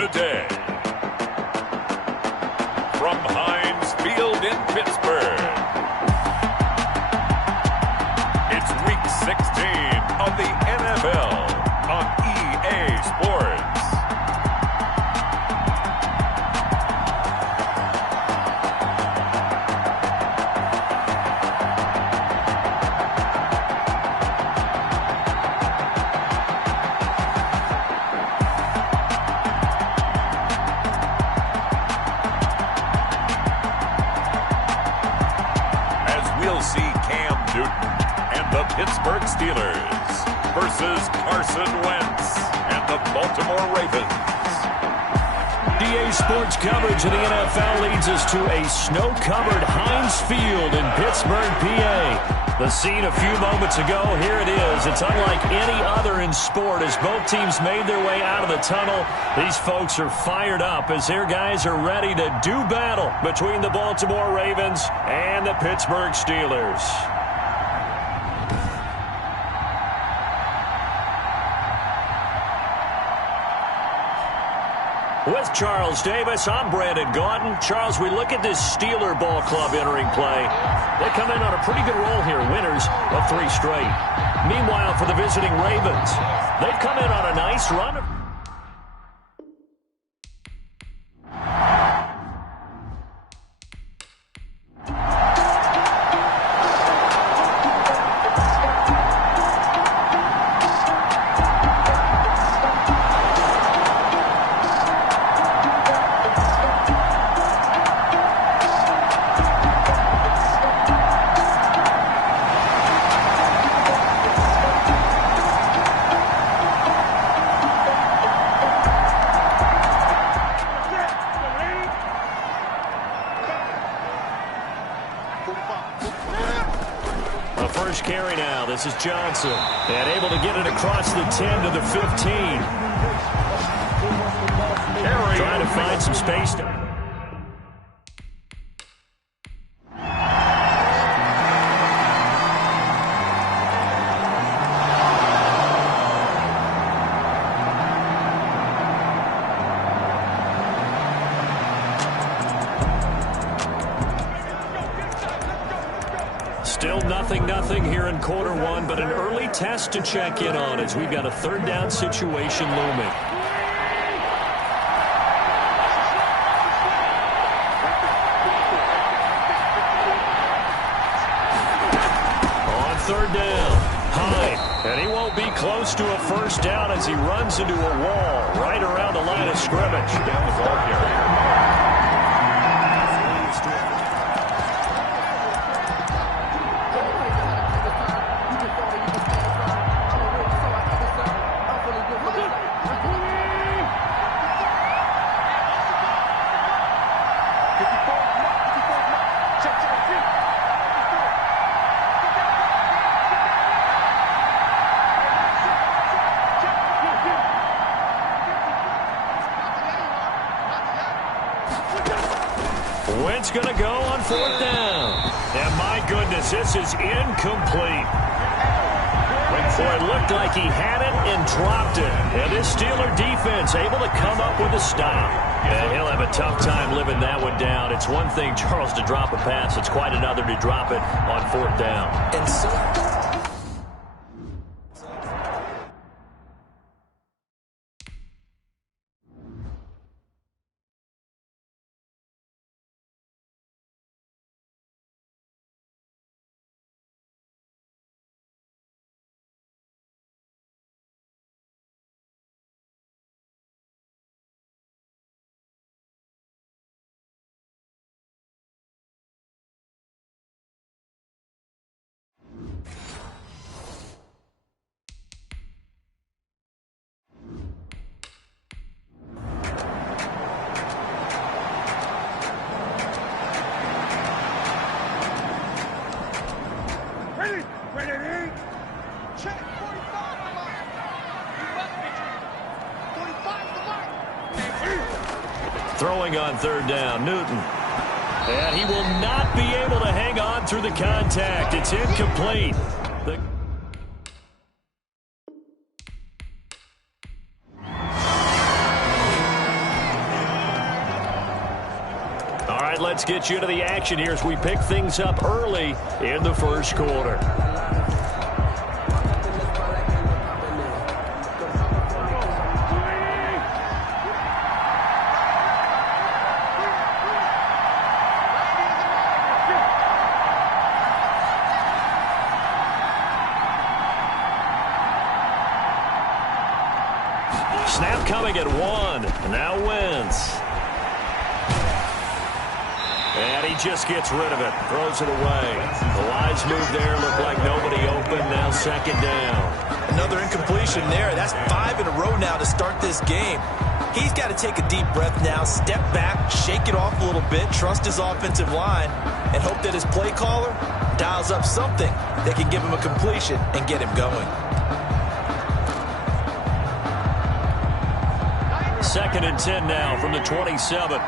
today. From Heinz Field in Pittsburgh, it's Week 16 of the NFL on EA Sports. Pittsburgh Steelers versus Carson Wentz and the Baltimore Ravens. EA Sports coverage of the NFL leads us to a snow-covered Heinz Field in Pittsburgh, PA. The scene a few moments ago, here it is. It's unlike any other in sport as both teams made their way out of the tunnel. These folks are fired up as their guys are ready to do battle between the Baltimore Ravens and the Pittsburgh Steelers. With Charles Davis, I'm Brandon Gaudin. Charles, we look at this Steeler ball club entering play. They come in on a pretty good roll here, winners of 3 straight. Meanwhile, for the visiting Ravens, they've come in on a nice run. Carry now. This is Johnson. And able to get it across the 10 to the 15. Trying to find some space. Still nothing here in quarter one, but an early test to check in on as we've got a third down situation looming. On third down, Hyde, and he won't be close to a first down as he runs into a wall right around the line of scrimmage. Down the ball carrier. Wentz going to go on 4th down. And my goodness, this is incomplete. Boy, it looked like he had it and dropped it. And this Steeler defense able to come up with a stop. And he'll have a tough time living that one down. It's one thing, Charles, to drop a pass. It's quite another to drop it on 4th down. And so throwing on 3rd down, Newton. And he will not be able to hang on through the contact. It's incomplete. let's get you into the action here as we pick things up early in the first quarter. Snap coming at one. Now Wentz. And he just gets rid of it. Throws it away. The wise move there. Looked like nobody open. Now second down. Another incompletion there. That's 5 in a row now to start this game. He's got to take a deep breath now, step back, shake it off a little bit, trust his offensive line, and hope that his play caller dials up something that can give him a completion and get him going. Second and 10 now from the 27.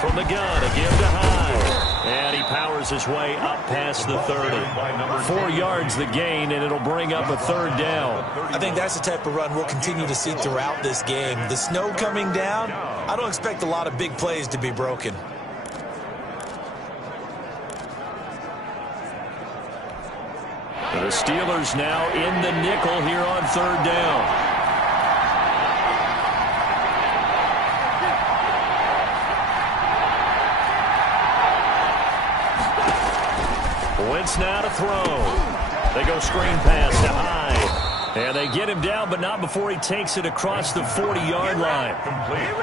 From the gun, a give to Hyde. And he powers his way up past the 30. 4 yards the gain, and it'll bring up a third down. I think that's the type of run we'll continue to see throughout this game. The snow coming down, I don't expect a lot of big plays to be broken. The Steelers now in the nickel here on third down. Wentz now to throw. They go screen pass to Hyde. And they get him down, but not before he takes it across the 40-yard line.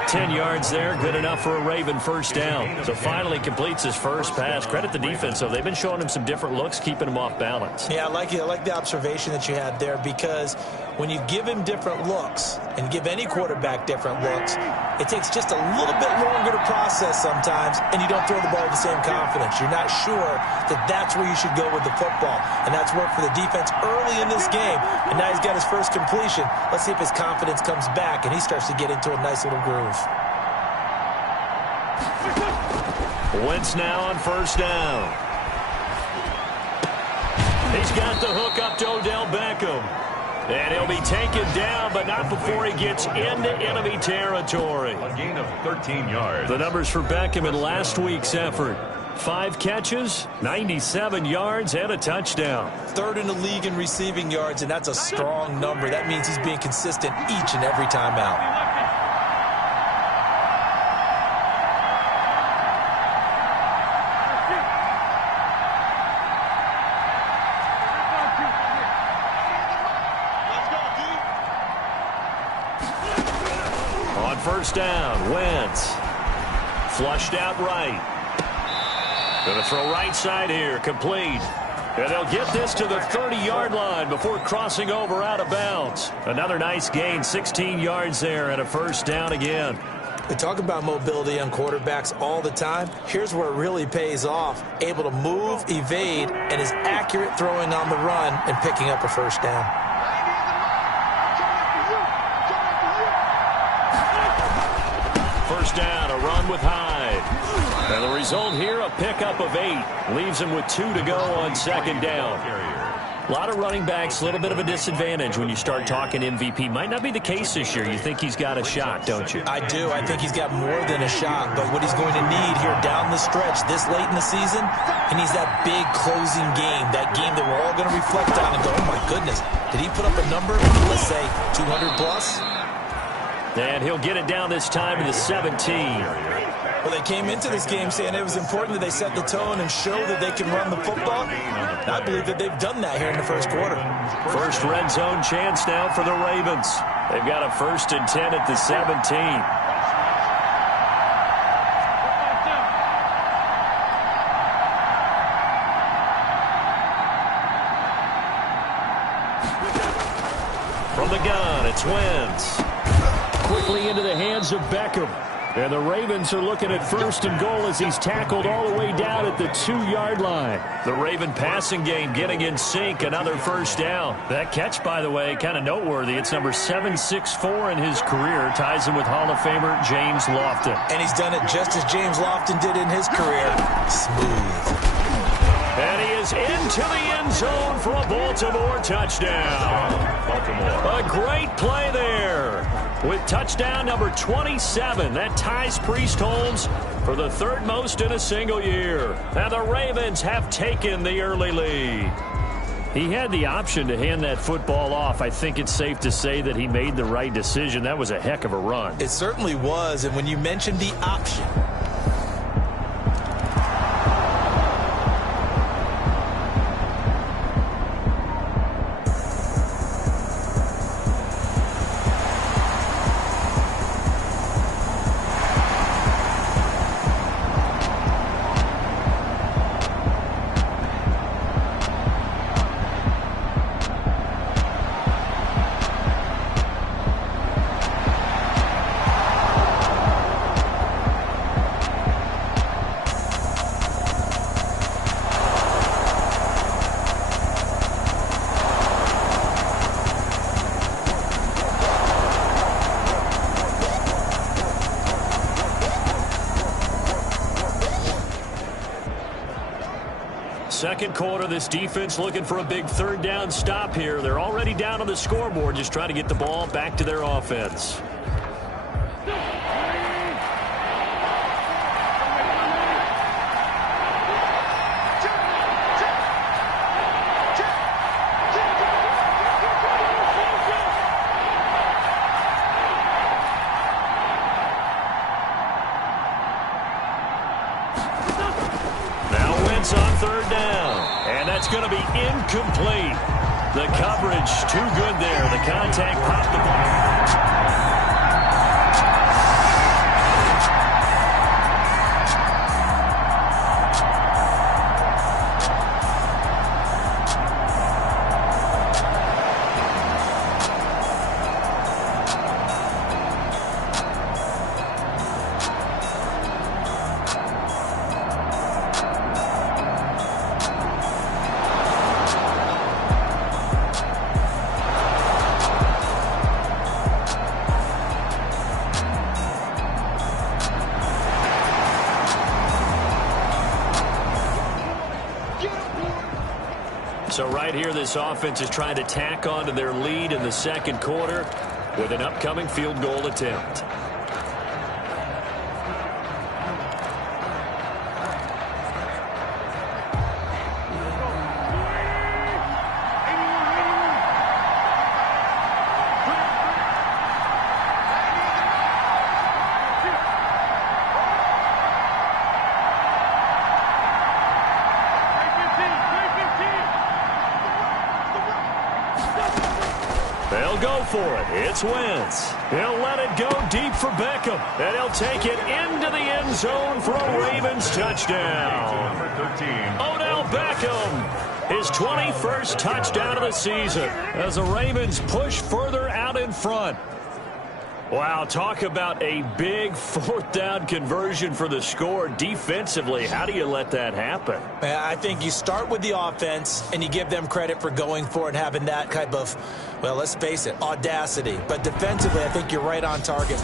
10 yards there, good enough for a Raven first down. So finally completes his first pass. Credit the defense, though. They've been showing him some different looks, keeping him off balance. Yeah, I like the observation that you had there, because when you give him different looks and give any quarterback different looks, it takes just a little bit longer to process sometimes, and you don't throw the ball with the same confidence. You're not sure that that's where you should go with the football, and that's worked for the defense early in this game, and now he's got his first completion. Let's see if his confidence comes back and he starts to get into a nice little groove. Wentz now on first down. He's got the hook up to Odell Beckham. And he'll be taken down, but not before he gets into enemy territory. A gain of 13 yards. The numbers for Beckham in last week's effort. 5 catches, 97 yards, and a touchdown. Third in the league in receiving yards, and that's a strong number. That means he's being consistent each and every time out. On first down, Wentz. Flushed out right. Going to throw right side here, complete. And they'll get this to the 30-yard line before crossing over out of bounds. Another nice gain, 16 yards there, and a first down again. We talk about mobility on quarterbacks all the time. Here's where it really pays off. Able to move, evade, and is accurate throwing on the run and picking up a first down. First down, a run with Hyde. And the result here, a pickup of 8. Leaves him with 2 to go on second down. A lot of running backs, a little bit of a disadvantage when you start talking MVP. Might not be the case this year. You think he's got a shot, don't you? I do. I think he's got more than a shot. But what he's going to need here down the stretch this late in the season, he needs that big closing game, that game that we're all going to reflect on and go, oh, my goodness, did he put up a number, let's say, 200 plus? And he'll get it down this time to the 17. Well, they came into this game saying it was important that they set the tone and show that they can run the football. And I believe that they've done that here in the first quarter. First red zone chance now for the Ravens. They've got a 1st and 10 at the 17. From the gun, it's Wentz. Quickly into the hands of Beckham. And the Ravens are looking at 1st and goal as he's tackled all the way down at the 2-yard line. The Raven passing game getting in sync, another first down. That catch, by the way, kind of noteworthy. It's number 764 in his career. Ties him with Hall of Famer James Lofton. And he's done it just as James Lofton did in his career. Smooth. And he is into the end zone for a Baltimore touchdown. Baltimore. A great play there. With touchdown number 27, that ties Priest Holmes for the third most in a single year. And the Ravens have taken the early lead. He had the option to hand that football off. I think it's safe to say that he made the right decision. That was a heck of a run. It certainly was, and when you mentioned the option, Second quarter, this defense looking for a big third down stop here. They're already down on the scoreboard, just trying to get the ball back to their offense. On third down, and that's going to be incomplete. The coverage too good there. The contact popped the ball. So right here, this offense is trying to tack on to their lead in the second quarter with an upcoming field goal attempt. They'll go for it. It's Wentz. He'll let it go deep for Beckham. And he'll take it into the end zone for a Ravens touchdown. Number 13. Odell Beckham, his 21st touchdown of the season as the Ravens push further out in front. Wow, talk about a big fourth down conversion for the score defensively. How do you let that happen? I think you start with the offense and you give them credit for going for it and having that type of, well, let's face it, audacity. But defensively, I think you're right on target.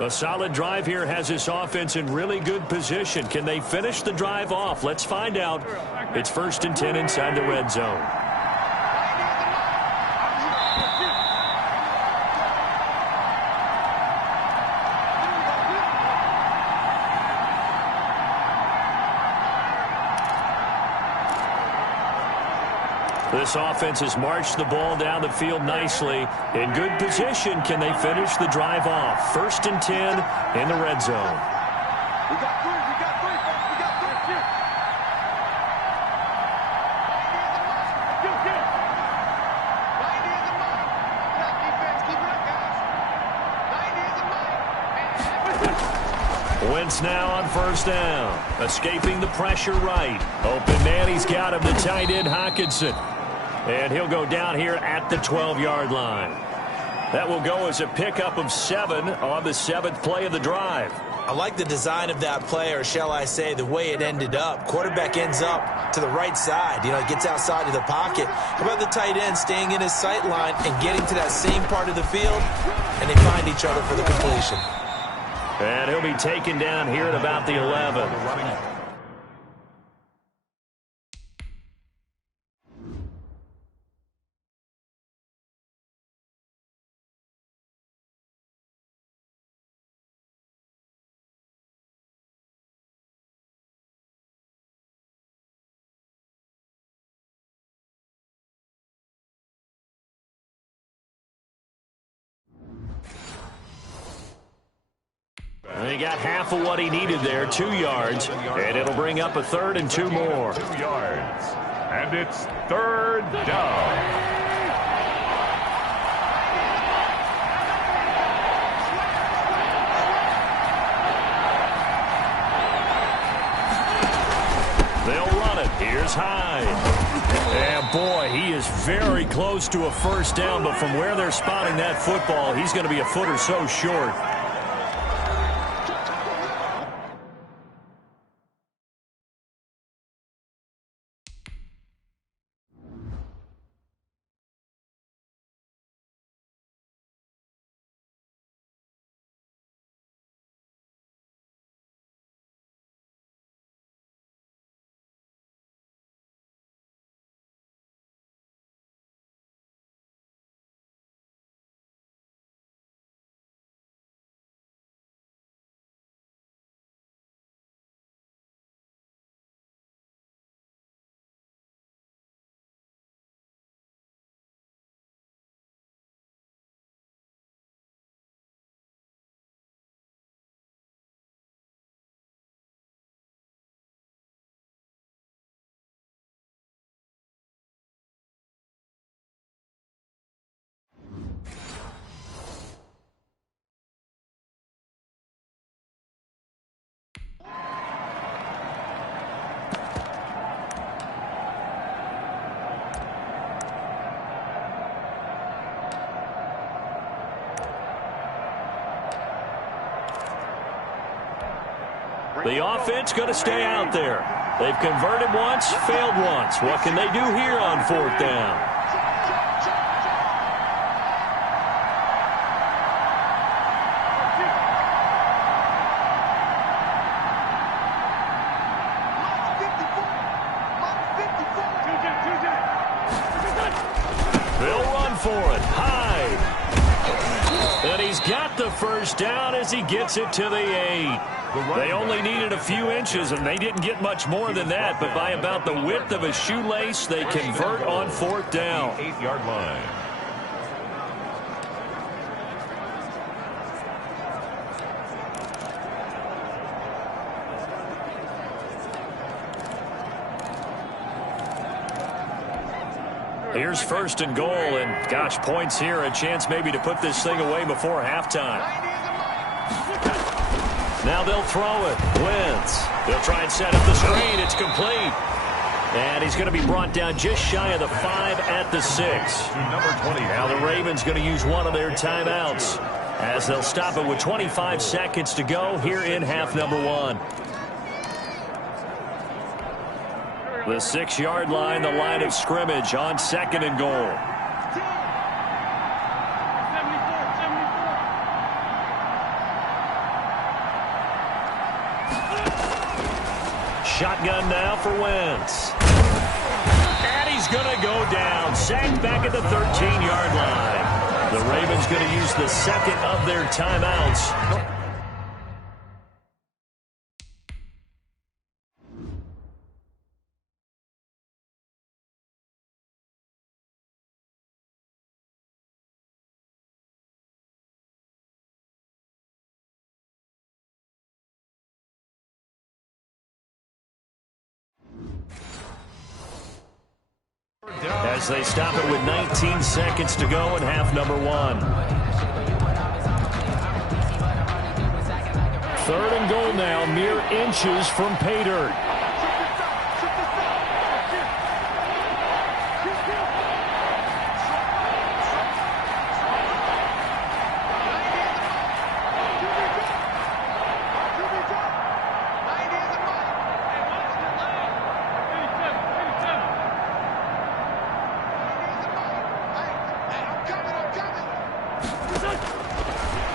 A solid drive here has this offense in really good position. Can they finish the drive off? Let's find out. It's 1st and 10 inside the red zone. The This offense has marched the ball down the field nicely. In good position, can they finish the drive off? 1st and 10 in the red zone. We got three. We got three. We got three. Here. Wentz now on 1st down. Escaping the pressure right. Open man, he's got him, the tight end Hockenson. And he'll go down here at the 12-yard line. That will go as a pickup of 7 on the 7th play of the drive. I like the design of that play, or shall I say the way it ended up. Quarterback ends up to the right side. You know, he gets outside of the pocket. How about the tight end staying in his sight line and getting to that same part of the field, and they find each other for the completion. And he'll be taken down here at about the 11. And he got half of what he needed there, 2 yards, and it'll bring up a 3rd and 2 more. 2 yards, and it's 3rd down. They'll run it. Here's Hyde. And boy, he is very close to a 1st down, but from where they're spotting that football, he's going to be a foot or so short. The offense going to stay out there. They've converted once, failed once. What can they do here on 4th down? They'll run for it. Hyde. And he's got the 1st down as he gets it to the 8. They only needed a few inches, and they didn't get much more than that, but by about the width of a shoelace, they convert on 4th down. 8-yard line. Here's 1st and goal, and gosh, points here, a chance maybe to put this thing away before halftime. Now they'll throw it. Wentz. They'll try and set up the screen. It's complete. And he's going to be brought down just shy of the 5 at the 6. Number 20. Now the Ravens going to use one of their timeouts as they'll stop it with 25 seconds to go here in half number 1. The 6-yard line, the line of scrimmage on 2nd and goal. Shotgun now for Wentz. And he's going to go down. Sacked back at the 13-yard line. The Ravens going to use the 2nd of their timeouts. as they stop it with 19 seconds to go in half number one. 3rd and goal now, mere inches from pay dirt.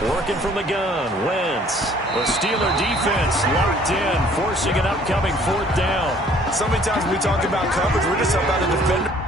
Working from the gun, Wentz. The Steeler defense locked in, forcing an upcoming 4th down. So many times we talk about coverage, we're just about a defender.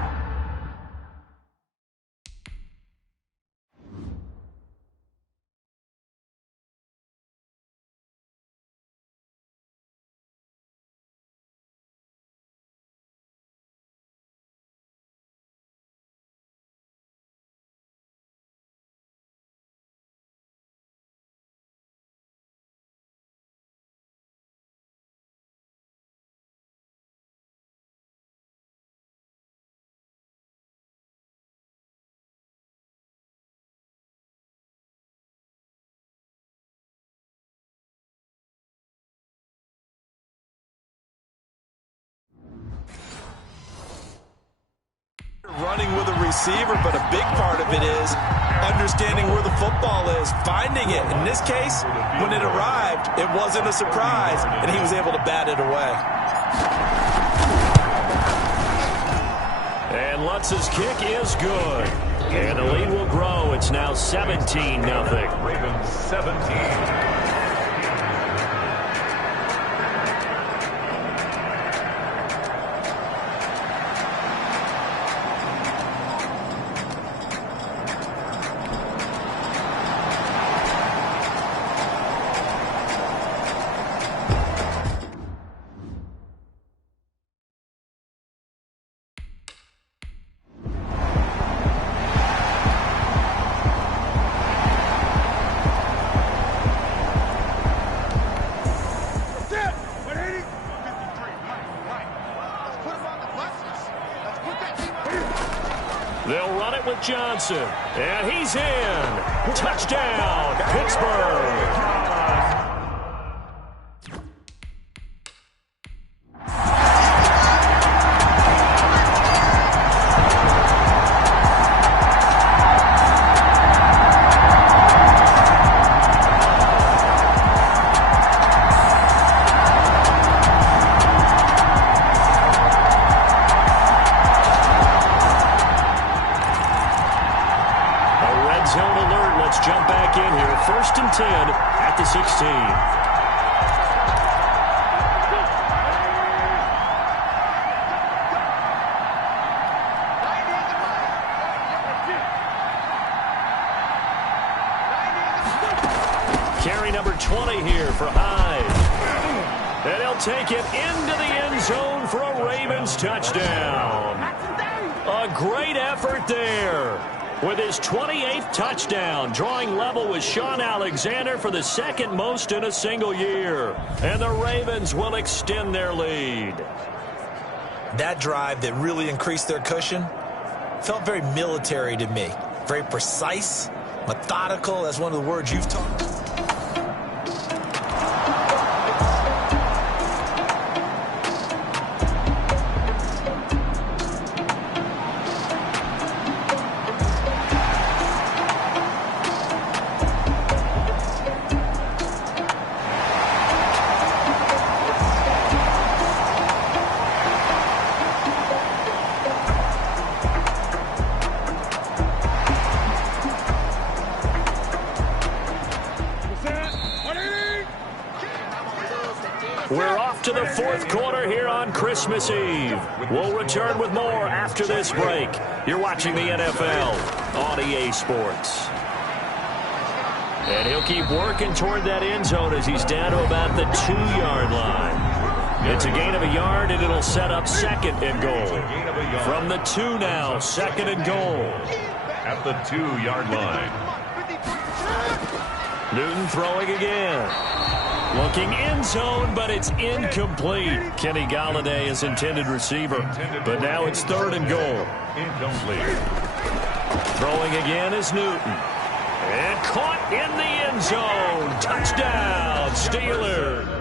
Running with a receiver, but a big part of it is understanding where the football is, finding it. In this case, when it arrived, it wasn't a surprise, and he was able to bat it away. And Lutz's kick is good. And the lead will grow. It's now 17-0. Ravens 17. They'll run it with Johnson. And he's in. Touchdown, Pittsburgh. Jump back in here. 1st and 10 at the 16. Carry number 20 here for Hyde. And he'll take it into the end zone for a Ravens touchdown. A great effort there. With his 28th touchdown, drawing level with Shaun Alexander for the 2nd most in a single year. And the Ravens will extend their lead. That drive that really increased their cushion felt very military to me. Very precise, methodical. That's one of the words you've taught. We're off to the 4th quarter here on Christmas Eve. We'll return with more after this break. You're watching the NFL on EA Sports. And he'll keep working toward that end zone as he's down to about the 2-yard line. It's a gain of a yard, and it'll set up 2nd and goal. From the 2 now, 2nd and goal. At the 2-yard line. Newton throwing again. Looking end zone, but it's incomplete. Kenny Golladay is intended receiver, but now it's 3rd and goal. Incomplete. Throwing again is Newton. And caught in the end zone. Touchdown, Steelers.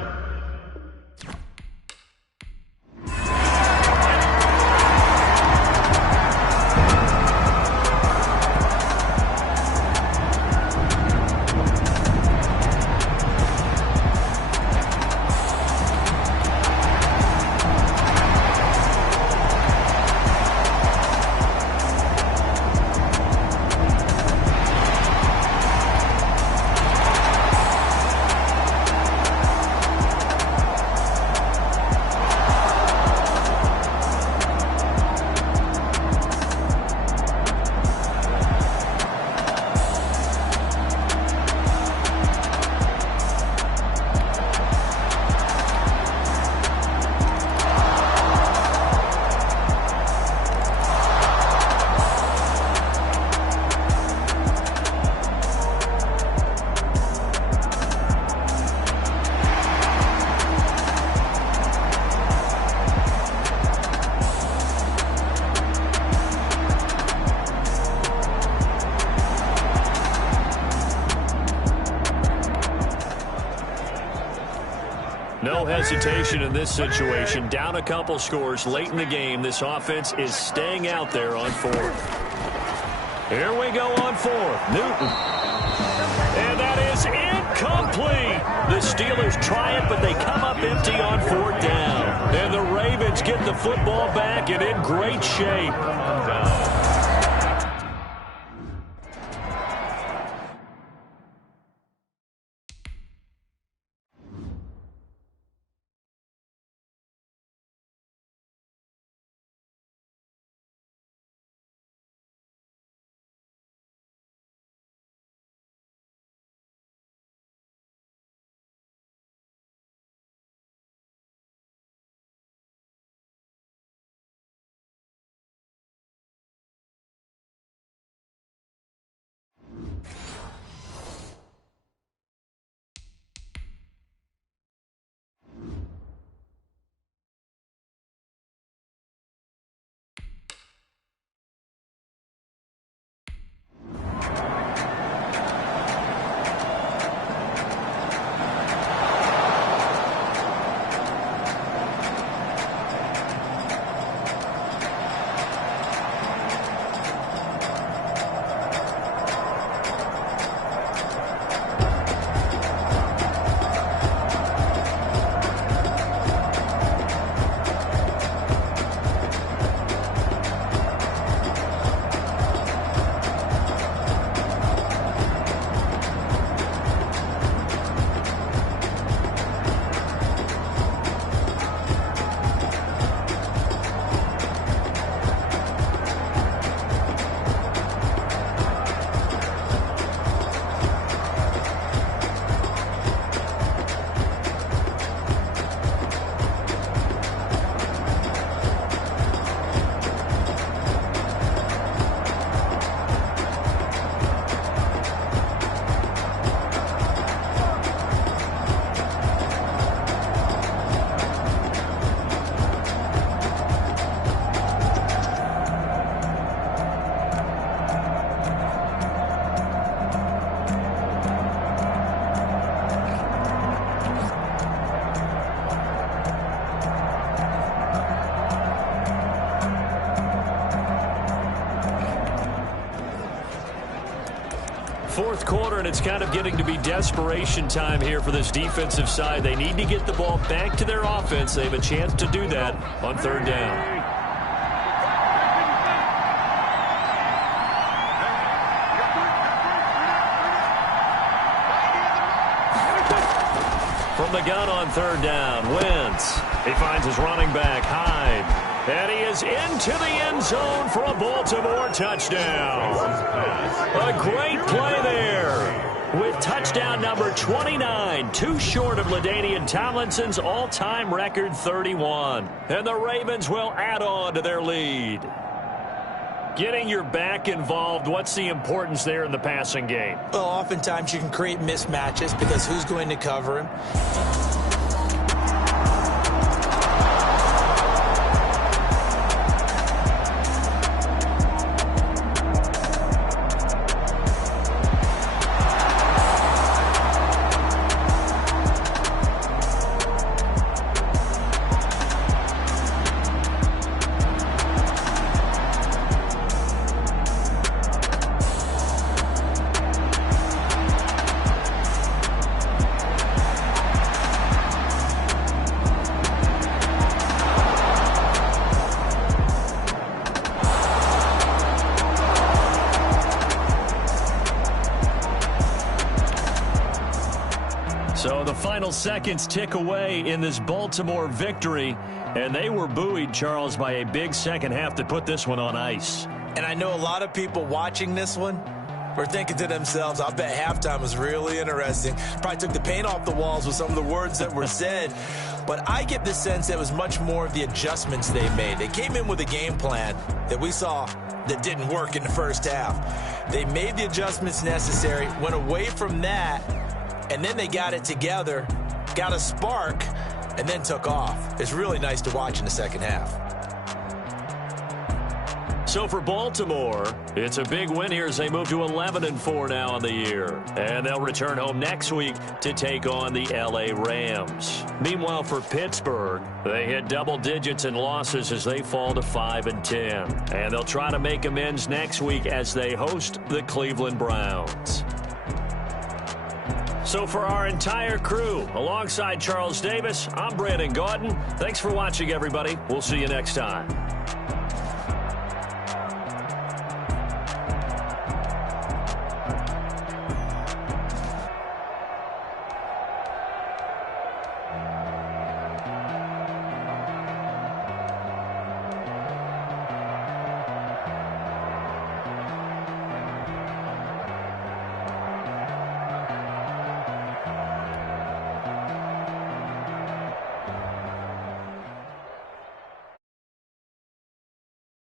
No hesitation in this situation. Down a couple scores late in the game. This offense is staying out there on 4th. Here we go on 4th. Newton. And that is incomplete. The Steelers try it, but they come up empty on 4th down. And the Ravens get the football back and in great shape. Fourth quarter, and it's kind of getting to be desperation time here for this defensive side. They need to get the ball back to their offense. They have a chance to do that on 3rd down. From the gun on 3rd down, Wentz. He finds his running back, Hyde. And he is into the end zone for a Baltimore touchdown. A great play there with touchdown number 29, too short of LaDainian Tomlinson's all-time record 31. And the Ravens will add on to their lead. Getting your back involved, what's the importance there in the passing game? Well, oftentimes you can create mismatches because who's going to cover him? So the final seconds tick away in this Baltimore victory, and they were buoyed, Charles, by a big second half that put this one on ice. And I know a lot of people watching this one were thinking to themselves, I bet halftime was really interesting. Probably took the paint off the walls with some of the words that were said. But I get the sense that it was much more of the adjustments they made. They came in with a game plan that we saw that didn't work in the first half. They made the adjustments necessary, went away from that, and then they got it together, got a spark, and then took off. It's really nice to watch in the second half. So for Baltimore, it's a big win here as they move to 11-4 now on the year. And they'll return home next week to take on the LA Rams. Meanwhile, for Pittsburgh, they hit double digits in losses as they fall to 5-10. And they'll try to make amends next week as they host the Cleveland Browns. So for our entire crew, alongside Charles Davis, I'm Brandon Gaudin. Thanks for watching, everybody. We'll see you next time.